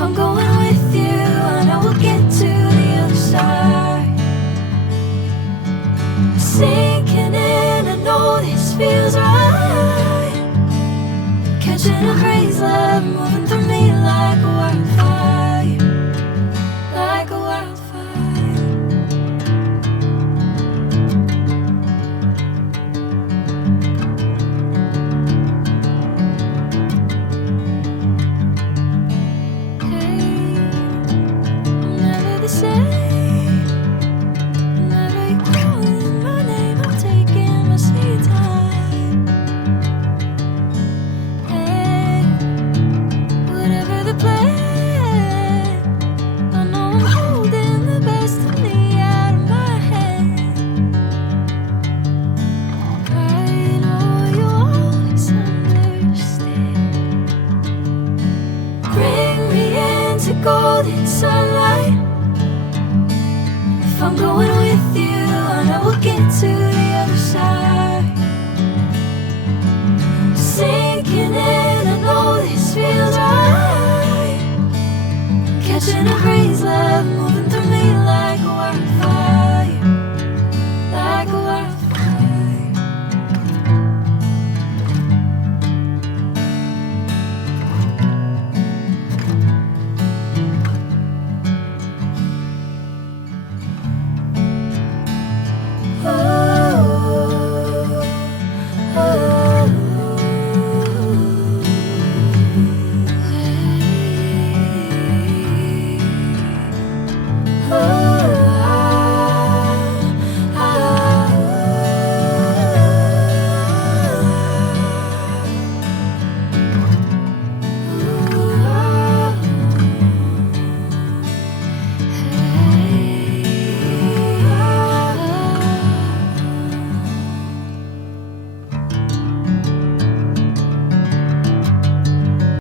If I'm going with you, I know we'll get to the other side. Sinking in, I know this feels right. Catching a crazy love, moving through me like a wildfire, like a wildfire. Golden sunlight. If I'm going with you, I know we'll get to the other side. Sinking in, I know this feels right.